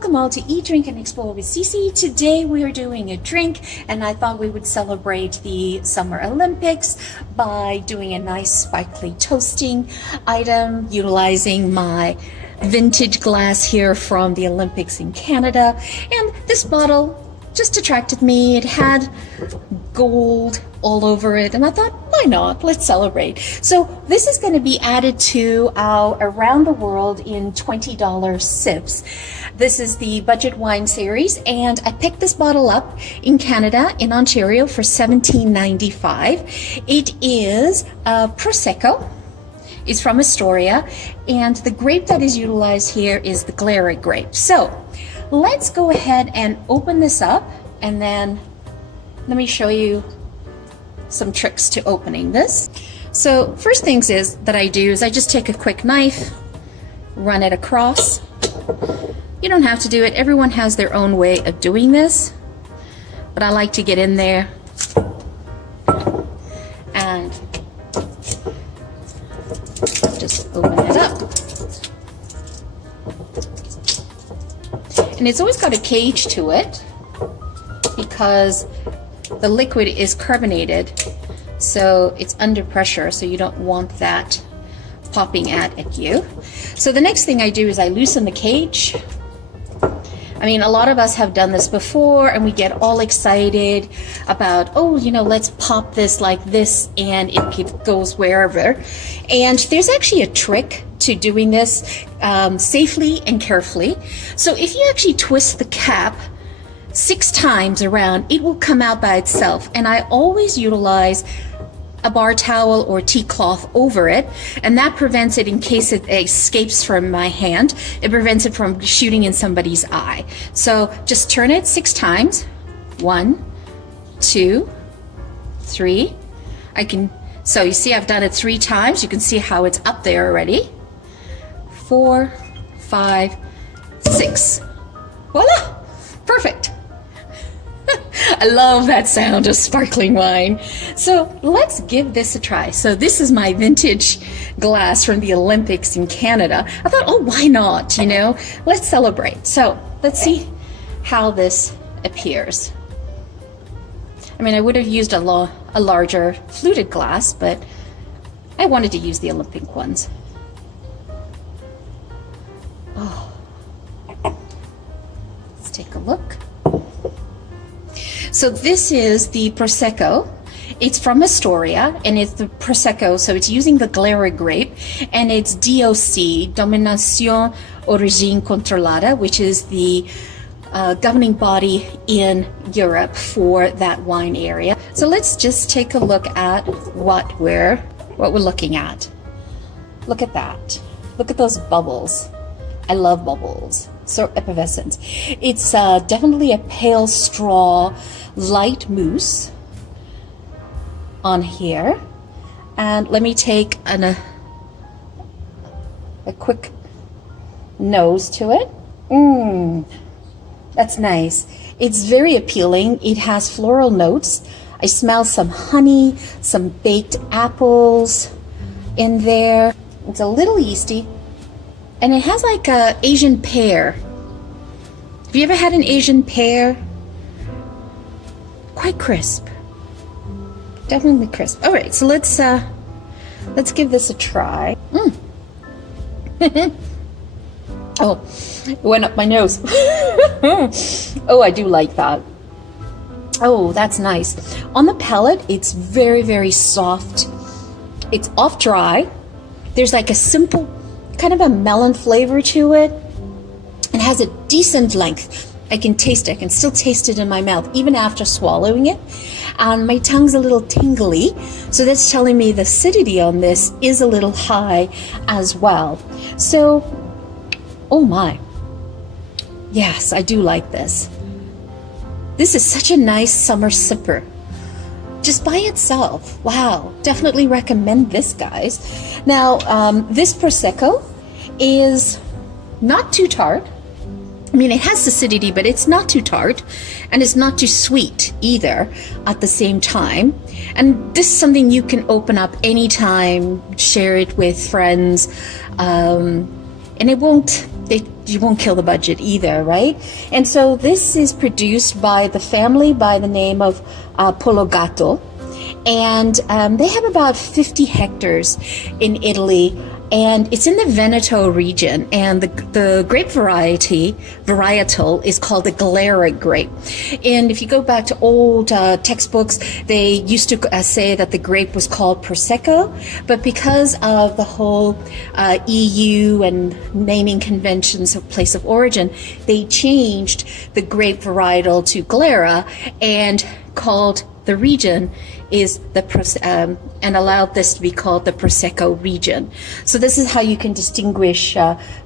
Welcome all to Eat, Drink, and Explore with Cece. Today we are doing a drink, and I thought we would celebrate the Summer Olympics by doing a nice sparkly toasting item, utilizing my vintage glass here from the Olympics in Canada. And this bottle just attracted me. It had gold all over it, and I thought, why not? Let's celebrate. So this is going to be added to our Around the World in $20 sips. This is the budget wine series, and I picked this bottle up in Canada, in Ontario, for $17.95. It is Prosecco. It's from Astoria, and the grape that is utilized here is the grape. So let's go ahead and open this up, and then let me show you some tricks to opening this. So first things is that I do is I just take a quick knife, run it across. You don't have to do it. Everyone has their own way of doing this, but I like to get in there and just open it up. And it's always got a cage to it because the liquid is carbonated, so it's under pressure, so you don't want that popping at you. So the next thing I do is I loosen the cage. I mean, a lot of us have done this before, and we get all excited about, oh, you know, let's pop this like this, and it goes wherever. And there's actually a trick to doing this safely and carefully. So if you actually twist the cap 6 times around, it will come out by itself. And I always utilize a bar towel or tea cloth over it, and that prevents it in case it escapes from my hand. It prevents it from shooting in somebody's eye. So just turn it 6 times. 1, 2, 3. So you see I've done it 3 times. You can see how it's up there already. 4, 5, 6. Voila! Perfect. I love that sound of sparkling wine. So let's give this a try. So this is my vintage glass from the Olympics in Canada. I thought, oh, why not? You know, let's celebrate. So let's see how this appears. I mean, I would have used a larger fluted glass, but I wanted to use the Olympic ones. Oh, let's take a look. So this is the Prosecco. It's from Astoria, and it's the Prosecco, so it's using the grape, and it's DOC, Dominación Origine Controlada, which is the governing body in Europe for that wine area. So let's just take a look at what we're looking at. Look at that. Look at those bubbles. I love bubbles. So effervescent. It's definitely a pale straw, light mousse on here. And let me take a quick nose to it. That's nice. It's very appealing. It has floral notes. I smell some honey, some baked apples in there. It's a little yeasty. And it has like a Asian pear. Have you ever had an Asian pear? Quite crisp. Definitely crisp. All right, so let's give this a try. Oh, it went up my nose. Oh, I do like that. Oh, that's nice. On the palate, it's very, very soft. It's off dry. There's like a simple kind of a melon flavor to it. It has a decent length. I can taste it. I can still taste it in my mouth even after swallowing it. My tongue's a little tingly, so that's telling me the acidity on this is a little high as well. So, oh my. Yes, I do like this. This is such a nice summer sipper. Just by itself. Wow. Definitely recommend this, guys. Now, this Prosecco is not too tart. I mean, it has acidity, but it's not too tart, and it's not too sweet either at the same time. And this is something you can open up anytime, share it with friends, and it won't, you won't kill the budget either, right? And so this is produced by the family by the name of Pologato, and they have about 50 hectares in Italy, and it's in the Veneto region, and the grape varietal is called the Glera grape. And if you go back to old textbooks, they used to say that the grape was called Prosecco, but because of the whole EU and naming conventions of place of origin, they changed the grape varietal to Glera and called the region is the and allowed this to be called the Prosecco region. So this is how you can distinguish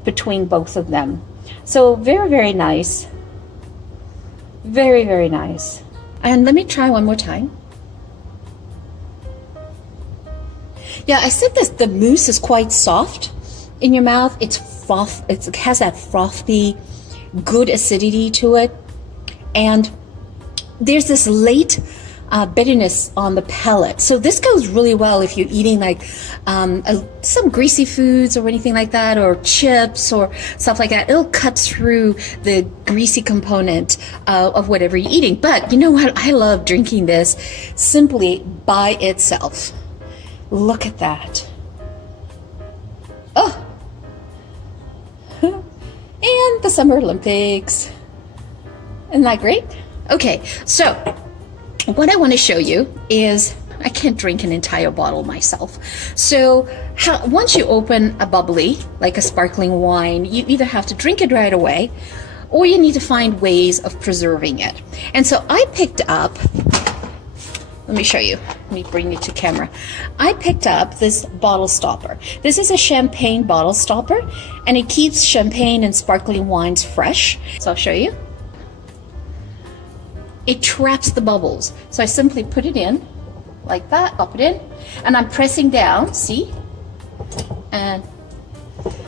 between both of them. So very, very nice. Very, very nice. And let me try one more time. Yeah, I said this, the mousse is quite soft in your mouth. It has that frothy, good acidity to it. And there's this late bitterness on the palate. So this goes really well if you're eating like some greasy foods or anything like that, or chips or stuff like that. It'll cut through the greasy component of whatever you're eating. But you know what? I love drinking this simply by itself. Look at that. Oh! And the Summer Olympics. Isn't that great? Okay, so what I want to show you is, I can't drink an entire bottle myself. So once you open a bubbly, like a sparkling wine, you either have to drink it right away, or you need to find ways of preserving it. And so I picked up, let me show you, let me bring you to camera. I picked up this bottle stopper. This is a champagne bottle stopper, and it keeps champagne and sparkling wines fresh. So I'll show you. It traps the bubbles. So I simply put it in like that, pop it in, and I'm pressing down, see? And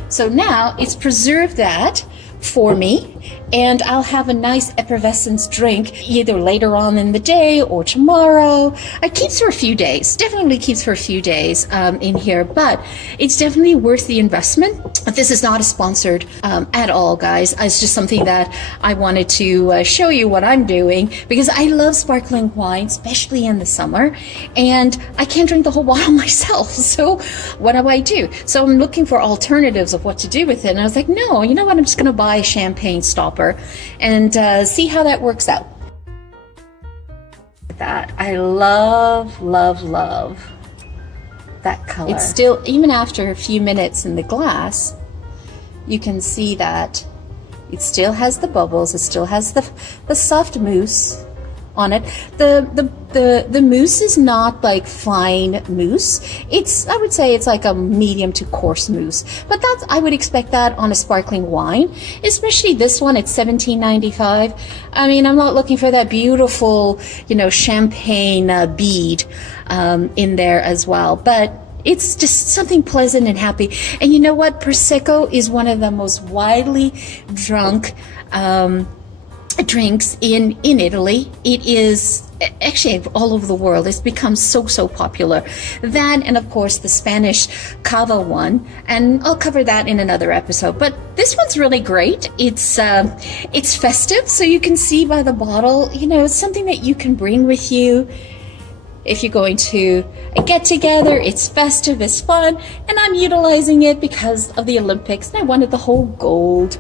so now it's preserved that for me, and I'll have a nice effervescence drink either later on in the day or tomorrow. It keeps for a few days, definitely keeps for a few days in here, but it's definitely worth the investment. This is not a sponsored at all, guys. It's just something that I wanted to show you what I'm doing, because I love sparkling wine, especially in the summer, and I can't drink the whole bottle myself. So what do? So I'm looking for alternatives of what to do with it, and I was like, no, you know what, I'm just gonna buy a champagne stopper and see how that works out. That I love, love, love that color. It's still, even after a few minutes in the glass, you can see that it still has the bubbles, it still has the soft mousse on it. The mousse is not like fine mousse. It's, I would say it's like a medium to coarse mousse. But that's, I would expect that on a sparkling wine, especially this one at $17.95. I mean, I'm not looking for that beautiful, you know, champagne bead in there as well. But it's just something pleasant and happy. And you know what? Prosecco is one of the most widely drunk drinks in Italy. It is actually all over the world. It's become so popular. That, and of course the Spanish cava one, and I'll cover that in another episode. But this one's really great. It's festive, so you can see by the bottle, you know, it's something that you can bring with you if you're going to a get together. It's festive, it's fun, and I'm utilizing it because of the Olympics, and I wanted the whole gold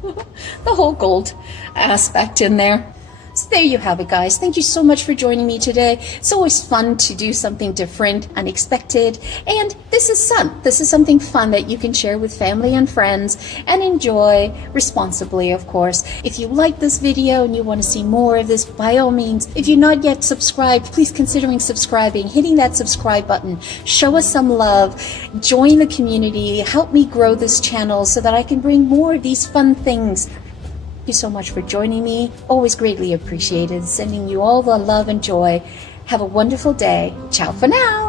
the whole gold aspect in there. So there you have it, guys. Thank you so much for joining me today. It's always fun to do something different, unexpected, and this is fun. This is something fun that you can share with family and friends and enjoy responsibly, of course. If you like this video and you want to see more of this, by all means, if you're not yet subscribed, please consider subscribing, hitting that subscribe button. Show us some love, join the community, help me grow this channel so that I can bring more of these fun things. Thank you so much for joining me. Always greatly appreciated. Sending you all the love and joy. Have a wonderful day. Ciao for now.